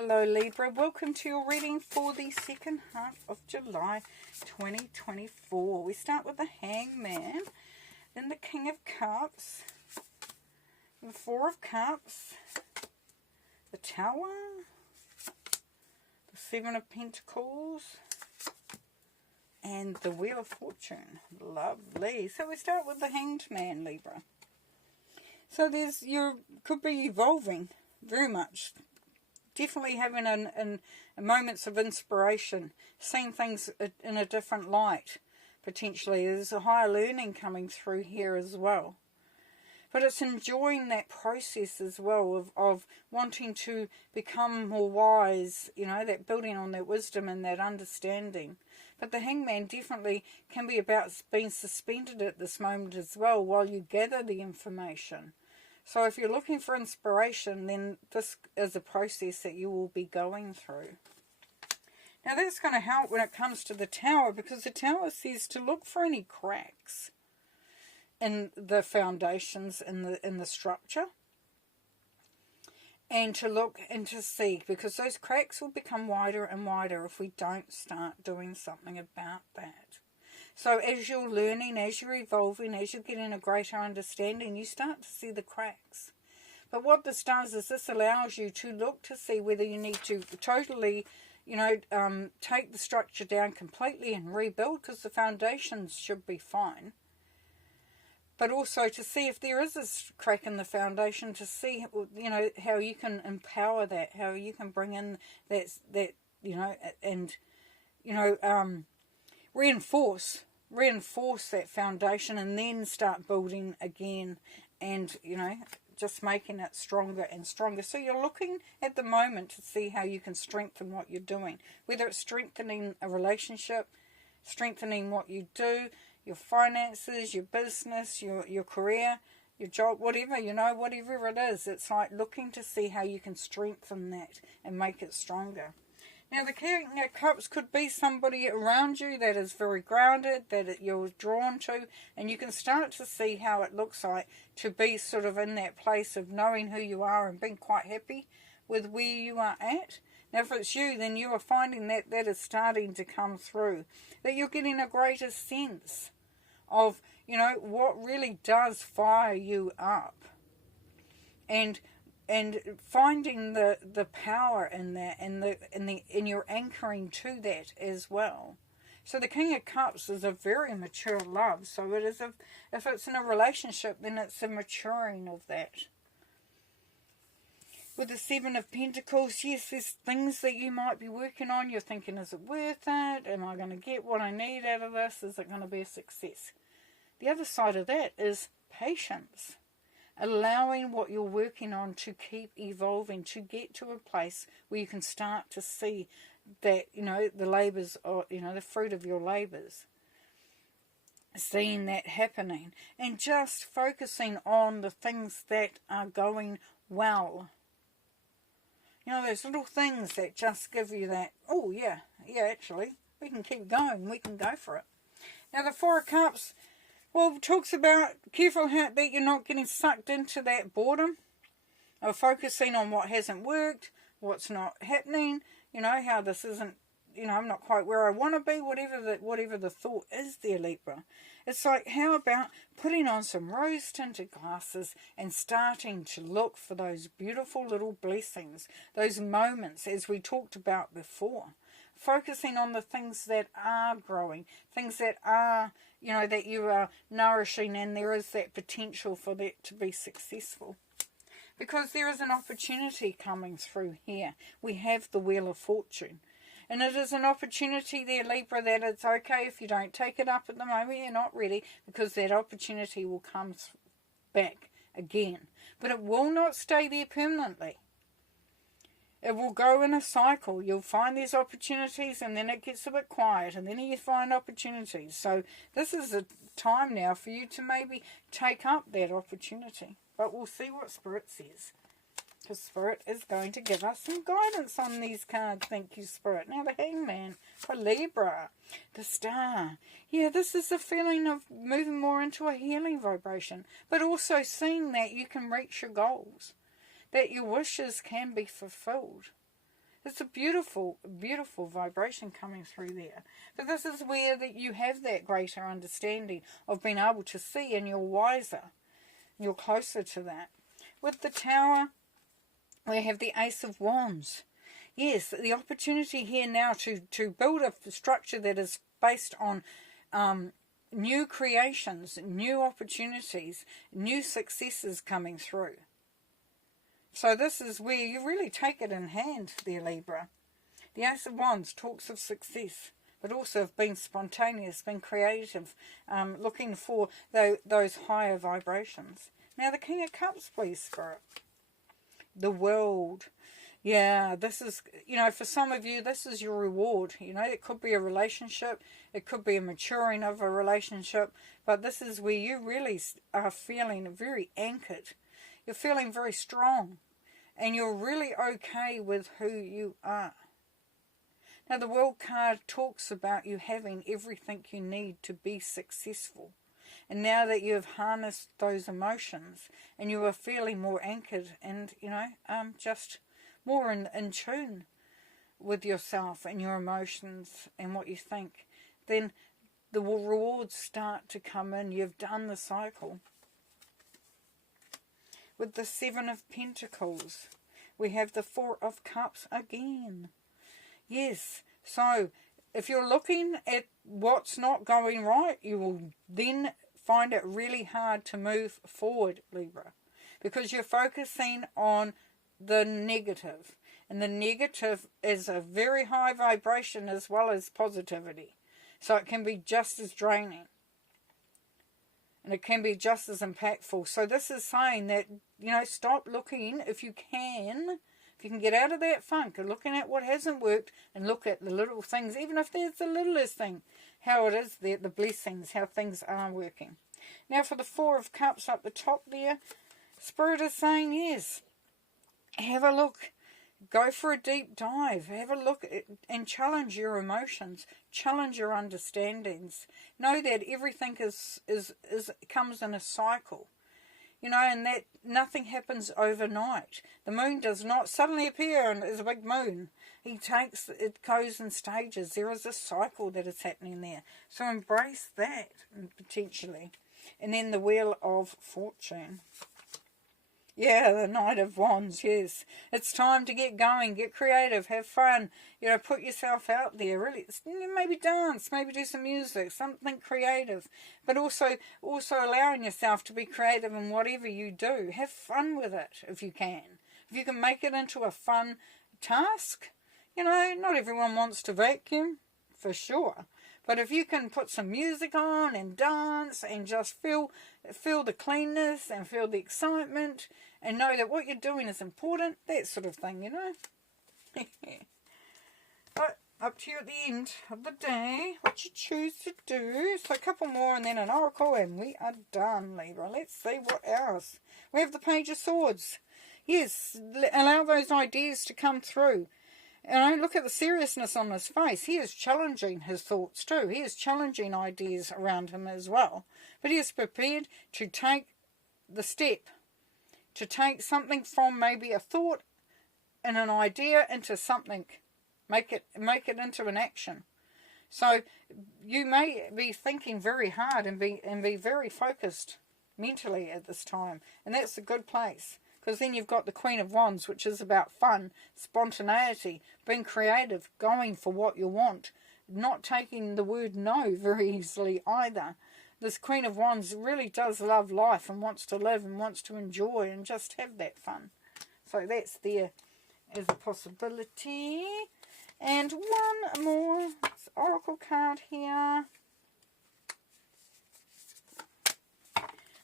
Hello Libra, welcome to your reading for the second half of July 2024. We start with the Hangman, then the King of Cups, the Four of Cups, the Tower, the Seven of Pentacles, and the Wheel of Fortune. Lovely. So we start with the Hanged Man, Libra. So you could be evolving very much. Definitely having a moments of inspiration, seeing things in a different light, potentially. There's a higher learning coming through here as well. But it's enjoying that process as well of wanting to become more wise, you know, that building on that wisdom and that understanding. But the Hangman definitely can be about being suspended at this moment as well while you gather the information. So if you're looking for inspiration, then this is a process that you will be going through. Now that's going to help when it comes to the Tower, because the Tower says to look for any cracks in the foundations, in the structure. And to look and to see, because those cracks will become wider and wider if we don't start doing something about that. So as you're learning, as you're evolving, as you're getting a greater understanding, you start to see the cracks. But what this does is this allows you to look to see whether you need to totally, you know, take the structure down completely and rebuild, because the foundations should be fine. But also to see if there is a crack in the foundation, to see, you know, how you can empower that, how you can bring in that you know, and, you know, reinforce that foundation, and then start building again, and, you know, just making it stronger and stronger. So you're looking at the moment to see how you can strengthen what you're doing, whether it's strengthening a relationship, strengthening what you do, your finances, your business, your career, your job, whatever, you know, whatever it is. It's like looking to see how you can strengthen that and make it stronger. Now, the King of Cups could be somebody around you that is very grounded, that you're drawn to, and you can start to see how it looks like to be sort of in that place of knowing who you are and being quite happy with where you are at. Now, if it's you, then you are finding that that is starting to come through, that you're getting a greater sense of, you know, what really does fire you up. And finding the power in that, and you're anchoring to that as well. So the King of Cups is a very mature love. So it is if it's in a relationship, then it's a maturing of that. With the Seven of Pentacles, yes, there's things that you might be working on. You're thinking, is it worth it? Am I going to get what I need out of this? Is it going to be a success? The other side of that is patience. Allowing what you're working on to keep evolving, to get to a place where you can start to see that, you know, the labours, or, you know, the fruit of your labours. Seeing that happening, and just focusing on the things that are going well. You know, those little things that just give you that, oh yeah, actually, we can keep going, we can go for it. Now the Four of Cups, well, it talks about careful that you're not getting sucked into that boredom, or focusing on what hasn't worked, what's not happening, you know, how this isn't, you know, I'm not quite where I want to be, whatever the thought is there, Libra. It's like, how about putting on some rose-tinted glasses and starting to look for those beautiful little blessings, those moments, as we talked about before. Focusing on the things that are growing, things that are, you know, that you are nourishing, and there is that potential for that to be successful. Because there is an opportunity coming through here. We have the Wheel of Fortune. And it is an opportunity there, Libra, that it's okay if you don't take it up at the moment, you're not ready, because that opportunity will come back again. But it will not stay there permanently. It will go in a cycle. You'll find these opportunities, and then it gets a bit quiet, and then you find opportunities. So this is a time now for you to maybe take up that opportunity. But we'll see what Spirit says, because Spirit is going to give us some guidance on these cards. Thank you, Spirit. Now the Hangman for Libra, the Star. Yeah, this is a feeling of moving more into a healing vibration, but also seeing that you can reach your goals, that your wishes can be fulfilled. It's a beautiful, beautiful vibration coming through there. But this is where that you have that greater understanding of being able to see, and you're wiser. You're closer to that. With the Tower, we have the Ace of Wands. Yes, the opportunity here now to build a structure that is based on new creations, new opportunities, new successes coming through. So this is where you really take it in hand there, Libra. The Ace of Wands talks of success, but also of being spontaneous, being creative, looking for those higher vibrations. Now the King of Cups, please, Spirit. The World. Yeah, this is, for some of you, this is your reward. It could be a relationship. It could be a maturing of a relationship. But this is where you really are feeling very anchored. You're feeling very strong. And you're really okay with who you are. Now, the World card talks about you having everything you need to be successful. And now that you have harnessed those emotions and you are feeling more anchored and, just more in tune with yourself and your emotions and what you think, then the rewards start to come in. You've done the cycle. With the Seven of Pentacles, we have the Four of Cups again. Yes, so if you're looking at what's not going right, you will then find it really hard to move forward, Libra, because you're focusing on the negative. And the negative is a very high vibration as well as positivity. So it can be just as draining. And it can be just as impactful. So this is saying that, stop looking if you can get out of that funk of looking at what hasn't worked and look at the little things, even if there's the littlest thing, how it is there, the blessings, how things are working. Now for the Four of Cups up the top there, Spirit is saying yes. Have a look. Go for a deep dive. Have a look and challenge your emotions. Challenge your understandings. Know that everything comes in a cycle. And that nothing happens overnight. The moon does not suddenly appear and is a big moon. It goes in stages. There is a cycle that is happening there. So embrace that, potentially. And then the Wheel of Fortune. Yeah, the Knight of Wands, yes. It's time to get going, get creative, have fun. Put yourself out there. Really, maybe dance, maybe do some music, something creative. But also allowing yourself to be creative in whatever you do. Have fun with it if you can. If you can make it into a fun task. Not everyone wants to vacuum, for sure. But if you can put some music on and dance and just feel the cleanness and feel the excitement and know that what you're doing is important, that sort of thing, But up to you at the end of the day, what you choose to do. So a couple more and then an oracle and we are done, Libra. Let's see what else. We have the Page of Swords. Yes, allow those ideas to come through. And look at the seriousness on his face. He is challenging his thoughts too. He is challenging ideas around him as well. But he is prepared to take the step. To take something from maybe a thought and an idea into something. Make it into an action. So you may be thinking very hard and be very focused mentally at this time. And that's a good place. Because then you've got the Queen of Wands, which is about fun, spontaneity, being creative, going for what you want, not taking the word no very easily either. This Queen of Wands really does love life and wants to live and wants to enjoy and just have that fun. So that's there as a possibility. And one more oracle card here.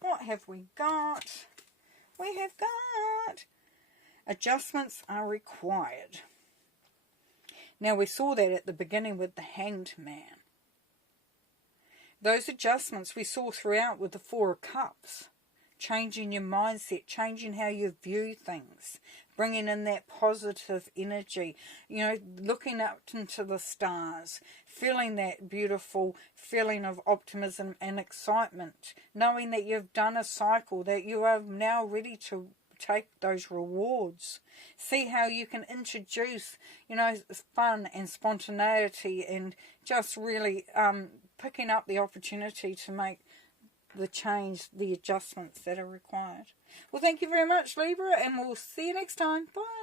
What have we got? We have got adjustments are required. Now we saw that at the beginning with the Hanged Man. Those adjustments we saw throughout with the Four of Cups. Changing your mindset, changing how you view things, bringing in that positive energy, looking up into the stars, feeling that beautiful feeling of optimism and excitement, knowing that you've done a cycle, that you are now ready to take those rewards. See how you can introduce, fun and spontaneity, and just really picking up the opportunity to make the change, the adjustments that are required. Well, thank you very much, Libra, and we'll see you next time. Bye.